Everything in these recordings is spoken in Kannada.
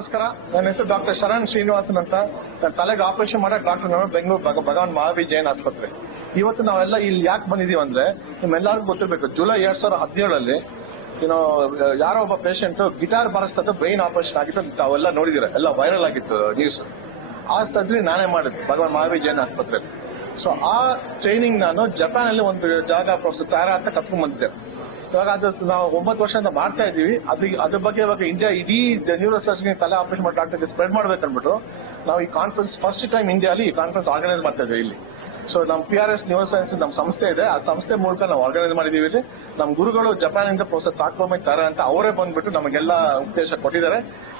ನಮಸ್ಕಾರ. ನನ್ನ ಹೆಸರು ಡಾಕ್ಟರ್ ಶರಣ್ ಶ್ರೀನಿವಾಸನ್ ಅಂತ. ನಾನು ತಲೆಗೆ ಆಪರೇಷನ್ ಮಾಡಕ್ ಡಾಕ್ಟರ್ ಬೆಂಗಳೂರು ಭಗವಾನ್ ಮಹಾವೀರ್ ಜೈನ್ ಆಸ್ಪತ್ರೆ. ಇವತ್ತು ನಾವೆಲ್ಲ ಇಲ್ಲಿ ಯಾಕೆ ಬಂದಿದೀವಿ ಅಂದ್ರೆ, ನಿಮ್ಮೆಲ್ಲರಿಗೂ ಗೊತ್ತಿರ್ಬೇಕು, ಜುಲೈ 2017 ಯಾರೋ ಒಬ್ಬ ಪೇಷಂಟ್ ಗಿಟಾರ್ ಬಾರಿಸ್ತಾ ಬ್ರೈನ್ ಆಪರೇಷನ್ ಆಗಿತ್ತು. ತಾವೆಲ್ಲ ನೋಡಿದಿರ, ಎಲ್ಲ ವೈರಲ್ ಆಗಿತ್ತು ನ್ಯೂಸ್. ಆ ಸರ್ಜರಿ ನಾನೇ ಮಾಡಿದ್ದು ಭಗವಾನ್ ಮಹಾವೀರ್ ಜೈನ್ ಆಸ್ಪತ್ರೆ. ಸೊ ಆ ಟ್ರೈನಿಂಗ್ ನಾನು ಜಪಾನ್ ಅಲ್ಲಿ ಒಂದು ಜಾಗ ಪ್ರೊಫೆಸರ್ ತಾರಾ ಅಂತ ಕತ್ಕೊಂಡ್ ಬಂದಿದ್ದೆ. ಇವಾಗ ಅದು ನಾವು 9 ವರ್ಷದಿಂದ ಮಾಡ್ತಾ ಇದೀವಿ. ಅದ್ರ ಬಗ್ಗೆ ಇವಾಗ ಇಂಡಿಯಾ ಇಡೀ ನ್ಯೂರೋ ಸರ್ಜರಿ ತಲೆ ಆಪರೇಷನ್ ಮಾಡಿ ಡಾಕ್ಟರ್ಗೆ ಸ್ಪ್ರೆಡ್ ಮಾಡ್ಬೇಕು ಅನ್ಬಿಟ್ಟು ನಾವು ಈ ಕಾನ್ಫರೆನ್ಸ್ ಫಸ್ಟ್ ಟೈಮ್ ಇಂಡಿಯಾಲಿ ಈ ಕಾನ್ಫರೆನ್ಸ್ ಆರ್ಗನೈಸ್ ಮಾಡ್ತಾ ಇದ್ದೀವಿ ಇಲ್ಲಿ. ಸೊ ನಮ್ಮ PRS ನ್ಯೂರೋ ಸೈನ್ಸಸ್ ನಮ್ಮ ಸಂಸ್ಥೆ ಇದೆ. ಆ ಸಂಸ್ಥೆ ಮೂಲಕ ನಾವು ಆರ್ಗನೈಸ್ ಮಾಡಿದೀವಿ ಇಲ್ಲಿ. ನಮ್ಮ ಗುರುಗಳು ಜಪಾನ್ ಇಂದ ಪ್ರೊಫೆಸರ್ ತಾಕೋಮೈ ತಾರಾ ಅಂತ ಅವರೇ ಬಂದ್ಬಿಟ್ಟು ನಮಗೆಲ್ಲ ಉಪದೇಶ ಕೊಟ್ಟಿದ್ದಾರೆ.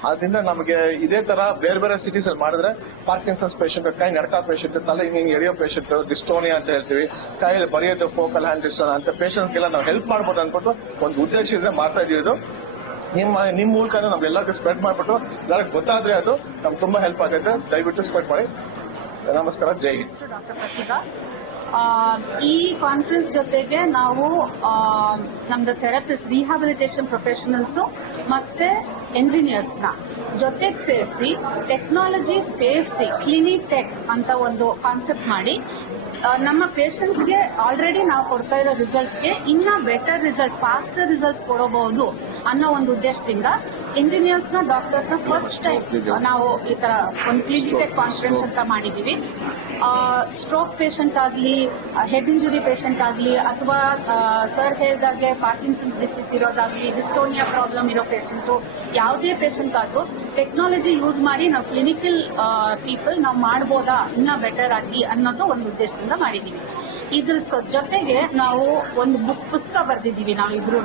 ಅದರಿಂದ ನಮಗೆ ಇದೇ ತರ ಬೇರೆ ಬೇರೆ ಸಿಟೀಸ್ ಅಲ್ಲಿ ಮಾಡಿದ್ರೆ ಪಾರ್ಕಿನ್ಸನ್ಸ್ ಪೇಷಂಟ್, ಕೈ ನಡ್ಕ ಪೇಷಂಟ್, ತಲೆ ಹಿಂಗೆ ಎಳೆಯೋ ಪೇಷಂಟ್, ಡಿಸ್ಟೋನಿಯಾ ಅಂತ ಹೇಳ್ತೀವಿ, ಕೈಯಲ್ಲಿ ಬರೆಯೋದು ಫೋಕಲ್ ಹ್ಯಾಂಡ್ ಡಿಸ್ಟೋನಿಯಾ ಅಂತ ಪೇಷಂಟ್ಸ್ಗೆಲ್ಲ ನಾವು ಹೆಲ್ಪ್ ಮಾಡ್ಬೋದು ಅನ್ಬಿಟ್ಟು ಒಂದು ಉದ್ದೇಶದಿಂದ ಮಾಡ್ತಾ ಇದೀವಿ. ನಿಮ್ಮ ಮೂಲಕ ನಮ್ಗೆಲ್ಲರಿಗೂ ಸ್ಪ್ರೆಡ್ ಮಾಡ್ಬಿಟ್ಟು ಎಲ್ಲರಿಗೂ ಗೊತ್ತಾದ್ರೆ ಅದು ನಮ್ಗೆ ತುಂಬಾ ಹೆಲ್ಪ್ ಆಗುತ್ತೆ. ದಯವಿಟ್ಟು ಸ್ಪ್ರೆಡ್ ಮಾಡಿ. ನಮಸ್ಕಾರ. ಜೈ ಹಿಂದ್. ಡಾಕ್ಟರ್ ಪ್ರತಿಭಾ. ಈ ಕಾನ್ಫರೆನ್ಸ್ ಜೊತೆಗೆ ನಾವು ನಮ್ದು ಥೆರಪಿಸ್ಟ್, ರಿಹ್ಯಾಬಿಲಿಟೇಷನ್ ಪ್ರೊಫೆಷನಲ್ಸ್ ಮತ್ತೆ ಎಂಜಿನಿಯರ್ಸ್ ನ ಜೊತೆಗೆ ಸೇರಿಸಿ ಟೆಕ್ನಾಲಜಿ ಸೇರಿಸಿ ಕ್ಲಿನಿಕ್ ಟೆಕ್ ಅಂತ ಒಂದು ಕಾನ್ಸೆಪ್ಟ್ ಮಾಡಿ ನಮ್ಮ ಪೇಷಂಟ್ಸ್ಗೆ ಆಲ್ರೆಡಿ ನಾವು ಕೊಡ್ತಾ ಇರೋ ರಿಸಲ್ಟ್ಸ್ಗೆ ಇನ್ನ ಬೆಟರ್ ರಿಸಲ್ಟ್, ಫಾಸ್ಟರ್ ರಿಸಲ್ಟ್ಸ್ ಕೊಡಬಹುದು ಅನ್ನೋ ಒಂದು ಉದ್ದೇಶದಿಂದ ಇಂಜಿನಿಯರ್ಸ್ ನ, ಡಾಕ್ಟರ್ಸ್ ನ ಫಸ್ಟ್ ಟೈಮ್ ನಾವು ಈ ತರ ಒಂದು ಕ್ಲಿನಿಕ್ ಟೆಕ್ ಕಾನ್ಫರೆನ್ಸ್ ಅಂತ ಮಾಡಿದೀವಿ. ಸ್ಟ್ರೋಕ್ ಪೇಷಂಟ್ ಆಗಲಿ, ಹೆಡ್ ಇಂಜುರಿ ಪೇಷಂಟ್ ಆಗಲಿ, ಅಥವಾ ಸರ್ ಹೇಳಿದಾಗೆ ಪಾರ್ಕಿನ್ಸನ್ಸ್ ಡಿಸೀಸ್ ಇರೋದಾಗ್ಲಿ, ಡಿಸ್ಟೋನಿಯಾ ಪ್ರಾಬ್ಲಮ್ ಇರೋ ಪೇಷಂಟು, ಯಾವುದೇ ಪೇಷಂಟ್ ಆದ್ರೂ ಟೆಕ್ನಾಲಜಿ ಯೂಸ್ ಮಾಡಿ ನಾವು ಕ್ಲಿನಿಕಲ್ ಪೀಪಲ್ ನಾವು ಮಾಡ್ಬೋದಾ ಇನ್ನ ಬೆಟರ್ ಆಗಿ ಅನ್ನೋದು ಒಂದು ಉದ್ದೇಶದಿಂದ ಮಾಡಿದೀವಿ. ಇದ್ರ ಜೊತೆಗೆ ನಾವು ಒಂದು ಪುಸ್ತಕ ಬರೆದಿದ್ದೀವಿ ನಾವಿಬ್ರು.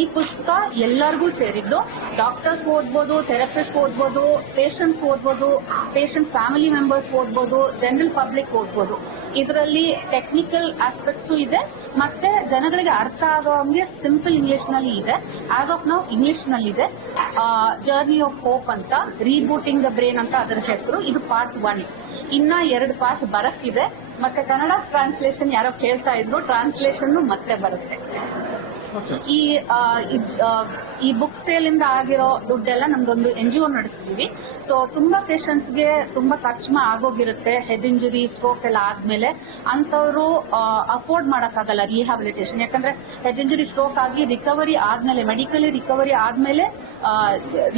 ಈ ಪುಸ್ತಕ ಎಲ್ಲರಿಗೂ ಸೇರಿದ್ದು. ಡಾಕ್ಟರ್ಸ್ ಓದ್ಬೋದು, ಥೆರಪಿಸ್ಟ್ ಓದ್ಬೋದು, ಪೇಷಂಟ್ಸ್ ಓದ್ಬೋದು, ಪೇಷಂಟ್ ಫ್ಯಾಮಿಲಿ ಮೆಂಬರ್ಸ್ ಓದ್ಬೋದು, ಜನರಲ್ ಪಬ್ಲಿಕ್ ಓದ್ಬೋದು. ಇದರಲ್ಲಿ ಟೆಕ್ನಿಕಲ್ ಆಸ್ಪೆಕ್ಟ್ಸು ಇದೆ, ಮತ್ತೆ ಜನಗಳಿಗೆ ಅರ್ಥ ಆಗೋ ಹಂಗೆ ಸಿಂಪಲ್ ಇಂಗ್ಲಿಷ್ ನಲ್ಲಿ ಇದೆ. ಆಸ್ ಆಫ್ ನೌ ಇಂಗ್ಲಿಷ್ ನಲ್ಲಿ ಇದೆ. ಜರ್ನಿ ಆಫ್ ಹೋಪ್ ಅಂತ, ರೀಬೂಟಿಂಗ್ ದ ಬ್ರೈನ್ ಅಂತ ಅದರ ಹೆಸರು. ಇದು ಪಾರ್ಟ್ 1. ಇನ್ನ 2 ಪಾರ್ಟ್ ಬರಕ್ಕಿದೆ. ಮತ್ತೆ ಕನ್ನಡ ಟ್ರಾನ್ಸ್ಲೇಷನ್ ಯಾರೋ ಕೇಳ್ತಾ ಇದ್ರು, ಟ್ರಾನ್ಸ್ಲೇಷನ್ ಮತ್ತೆ ಬರುತ್ತೆ. ಈ ಬುಕ್ ಸೇಲ್ ಇಂದ ಆಗಿರೋ ದುಡ್ಡೆಲ್ಲ ನಮ್ದೊಂದು NGO ನಡೆಸ್ತೀವಿ. ಸೊ ತುಂಬಾ ಪೇಷಂಟ್ಸ್ಗೆ ತುಂಬಾ ಖರ್ಚು ಆಗೋಗಿರುತ್ತೆ. ಹೆಡ್ ಇಂಜುರಿ, ಸ್ಟ್ರೋಕ್ ಎಲ್ಲ ಆದ್ಮೇಲೆ ಅಂತವ್ರು ಅಫೋರ್ಡ್ ಮಾಡಕ್ಕಾಗಲ್ಲ ರಿಹ್ಯಾಬಿಲಿಟೇಷನ್. ಯಾಕಂದ್ರೆ ಹೆಡ್ ಇಂಜುರಿ, ಸ್ಟ್ರೋಕ್ ಆಗಿ ರಿಕವರಿ ಆದ್ಮೇಲೆ, ಮೆಡಿಕಲಿ ರಿಕವರಿ ಆದ್ಮೇಲೆ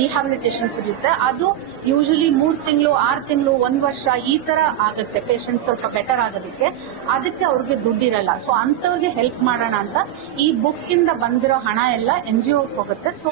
ರಿಹ್ಯಾಬಿಲಿಟೇಷನ್ ಸಿಗುತ್ತೆ. ಅದು ಯೂಶಲಿ 3 ತಿಂಗಳು, 6 ತಿಂಗಳು, 1 ವರ್ಷ ಈ ತರ ಆಗುತ್ತೆ ಪೇಷಂಟ್ ಸ್ವಲ್ಪ ಬೆಟರ್ ಆಗೋದಕ್ಕೆ. ಅದಕ್ಕೆ ಅವ್ರಿಗೆ ದುಡ್ಡಿರಲ್ಲ. ಸೊ ಅಂತವ್ರಿಗೆ ಹೆಲ್ಪ್ ಮಾಡೋಣ ಅಂತ ಈ ಬುಕ್ ಇಂದ ಬಂದಿರೋ ಹಣ ಎಲ್ಲ NGO ಹೋಗುತ್ತೆ. ಸೊ